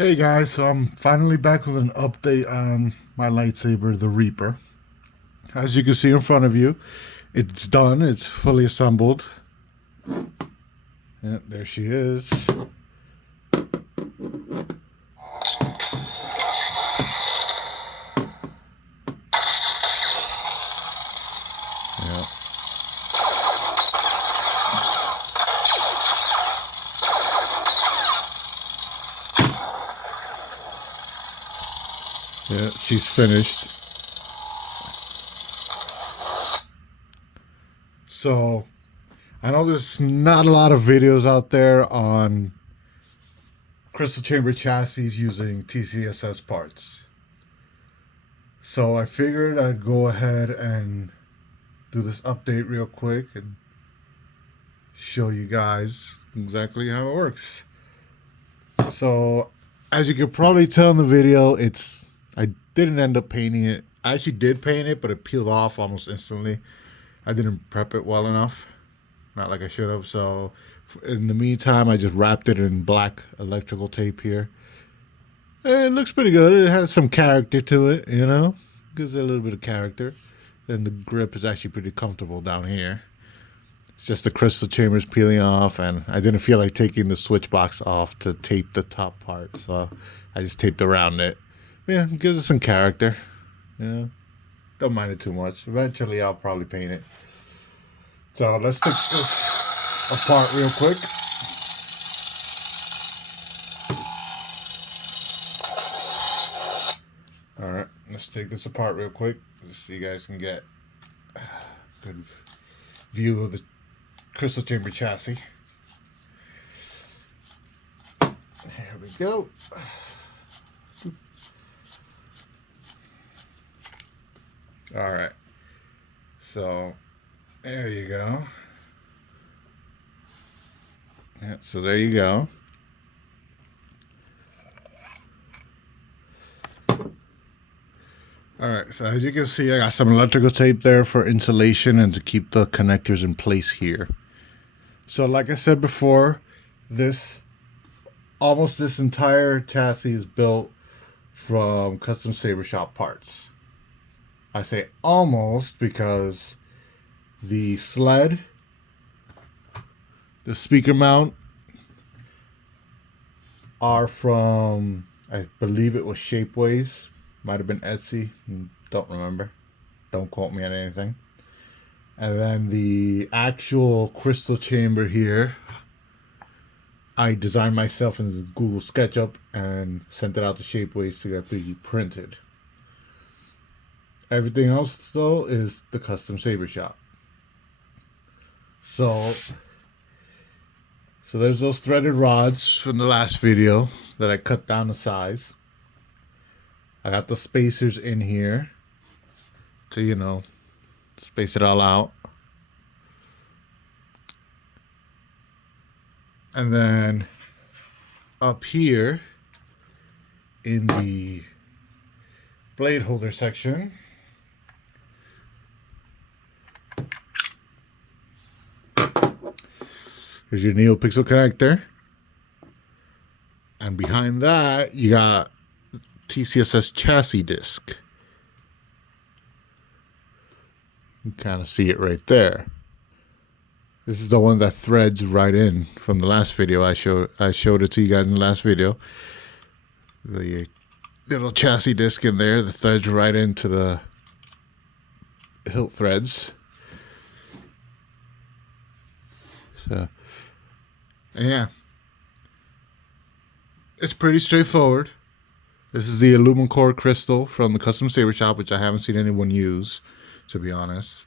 Hey guys, so I'm finally back with an update on my lightsaber, the Reaper. As you can see in front of you, it's done, it's fully assembled. Yeah, there she is. Yeah. Yeah, she's finished. So, I know there's not a lot of videos out there on crystal chamber chassis using TCSS parts. So I figured I'd go ahead and do this update real quick and show you guys exactly how it works. So, as you can probably tell in the video, I didn't end up painting it. I actually did paint it, but it peeled off almost instantly. I didn't prep it well enough, not like I should have. So, in the meantime, I just wrapped it in black electrical tape here. It looks pretty good. It has some character to it, you know, gives it a little bit of character. And the grip is actually pretty comfortable down here. It's just the crystal chambers peeling off, and I didn't feel like taking the switch box off to tape the top part, so I just taped around it. Yeah, it gives it some character, you know. Don't mind it too much. Eventually, I'll probably paint it. So let's take this apart real quick. All right, let's take this apart real quick so you guys can get a good view of the crystal chamber chassis. There we go. All right. So there you go. Yeah, so there you go. All right, so as you can see, I got some electrical tape there for insulation and to keep the connectors in place here. So like I said before, this entire chassis is built from custom saber shop parts. I say almost because the sled, the speaker mount are from, I believe it was Shapeways, might have been Etsy, don't remember. Don't quote me on anything. And then the actual crystal chamber here, I designed myself in Google SketchUp and sent it out to Shapeways to get 3D printed. Everything else, though, is the custom saber shop. So there's those threaded rods from the last video that I cut down the size. I got the spacers in here to, you know, space it all out. And then up here in the blade holder section, here's your NeoPixel connector. And behind that, you got TCSS chassis disc. You can kind of see it right there. This is the one that threads right in from the last video. I showed it to you guys in the last video. The little chassis disc in there that threads right into the hilt threads. So, yeah, it's pretty straightforward. This is the aluminum core crystal from the custom saber shop, which I haven't seen anyone use, to be honest.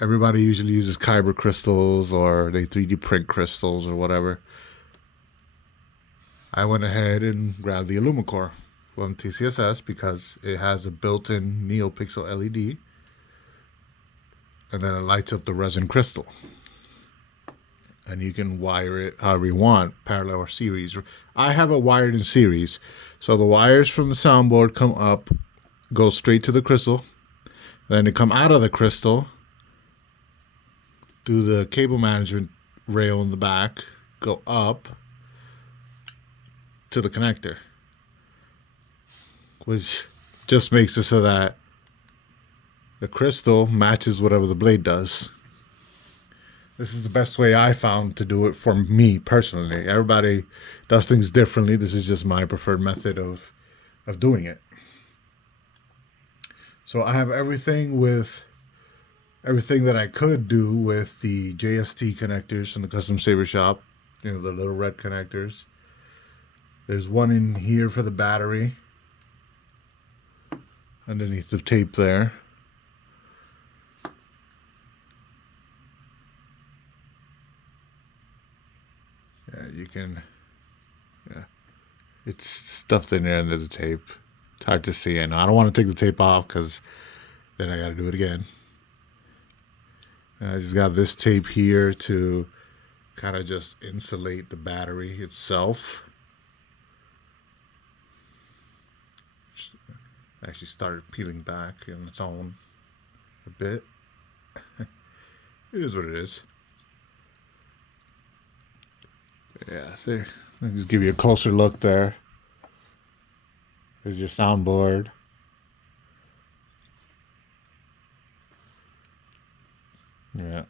Everybody usually uses kyber crystals or they 3D print crystals or whatever. I went ahead and grabbed the aluminum core from TCSS because it has a built-in NeoPixel LED, and then it lights up the resin crystal. And you can wire it however you want, parallel or series. I have it wired in series. So the wires from the soundboard come up, go straight to the crystal. Then they come out of the crystal, do the cable management rail in the back, go up, to the connector, which just makes it so that the crystal matches whatever the blade does. This is the best way I found to do it for me personally. Everybody does things differently. This is just my preferred method of doing it. So I have everything that I could do with the JST connectors from the Custom Saber Shop. You know, the little red connectors. There's one in here for the battery, underneath the tape there. Yeah, you can, yeah, it's stuffed in there under the tape. It's hard to see. I know. I don't want to take the tape off because then I got to do it again. And I just got this tape here to kind of just insulate the battery itself. Actually started peeling back on its own a bit. It is what it is. Yeah, see, let me just give you a closer look there. There's your soundboard. Yeah.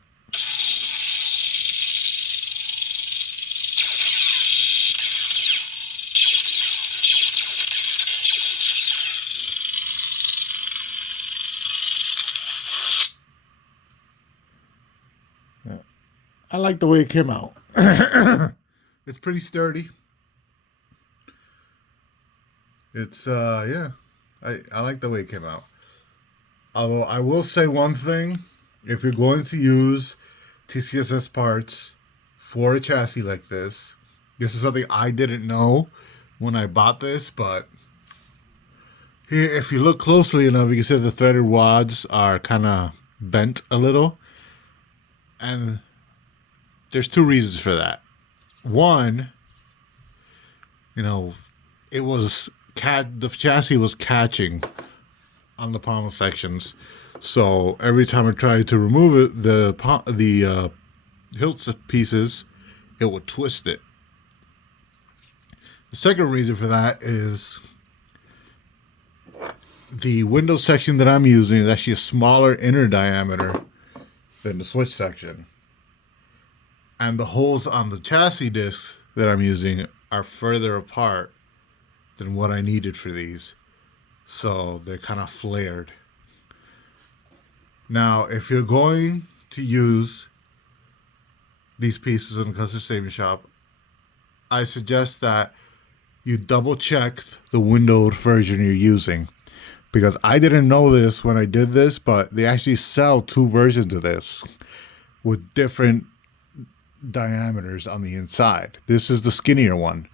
Yeah. I like the way it came out. It's pretty sturdy. It's yeah. I like the way it came out. Although I will say one thing, if you're going to use TCSS parts for a chassis like this is something I didn't know when I bought this, but here, if you look closely enough, you can see the threaded wads are kind of bent a little. And there's two reasons for that. One, you know, the chassis was catching on the pommel sections, so every time I tried to remove it, the hilt pieces, it would twist it. The second reason for that is the window section that I'm using is actually a smaller inner diameter than the switch section, and the holes on the chassis disc that I'm using are further apart than what I needed for these, so they're kind of flared. Now, if you're going to use these pieces in the Custom Saber Shop, I suggest that you double check the windowed version you're using, because I didn't know this when I did this, but they actually sell two versions of this with different diameters on the inside. This is the skinnier one,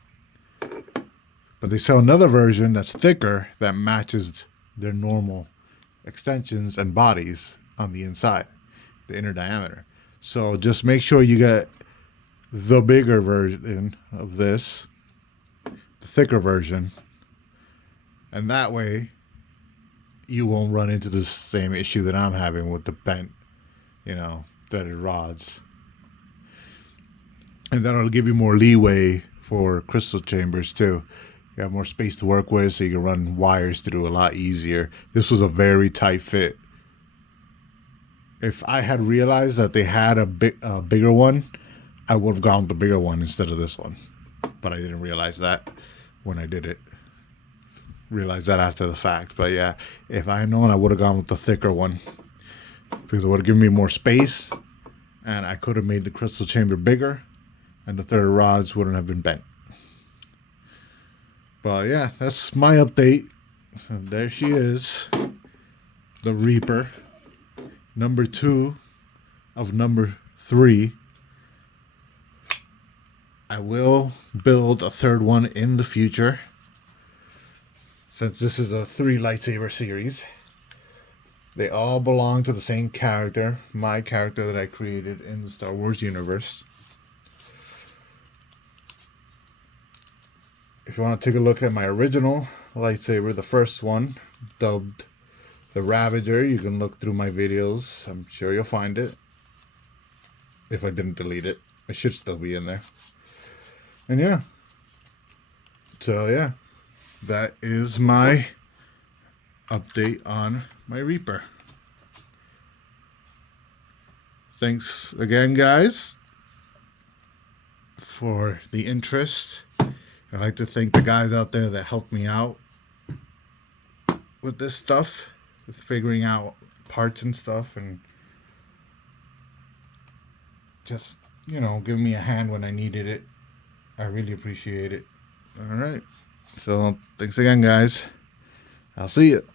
but they sell another version that's thicker that matches their normal extensions and bodies on the inside, the inner diameter. So just make sure you get the bigger version of this, the thicker version, and that way you won't run into the same issue that I'm having with the bent, threaded rods. And that'll give you more leeway for crystal chambers too. You have more space to work with, so you can run wires through a lot easier. This was a very tight fit. If I had realized that they had a bigger one, I would have gone with the bigger one instead of this one. But I didn't realize that when I did it. Realized that after the fact. But yeah, if I had known, I would have gone with the thicker one, because it would have given me more space, and I could have made the crystal chamber bigger, and the threaded rods wouldn't have been bent. But yeah, that's my update. So there she is, the Reaper, number 2 of number 3. I will build a third one in the future, since this is a 3 lightsaber series. They all belong to the same character, my character that I created in the Star Wars universe. If you want to take a look at my original lightsaber, the first one, dubbed the Ravager, you can look through my videos. I'm sure you'll find it. If I didn't delete it, it should still be in there. And yeah, So yeah, that is my update on my Reaper. Thanks again, guys, for the interest. I'd like to thank the guys out there that helped me out with this stuff, with figuring out parts and stuff, and just, giving me a hand when I needed it. I really appreciate it. All right. So thanks again, guys. I'll see you.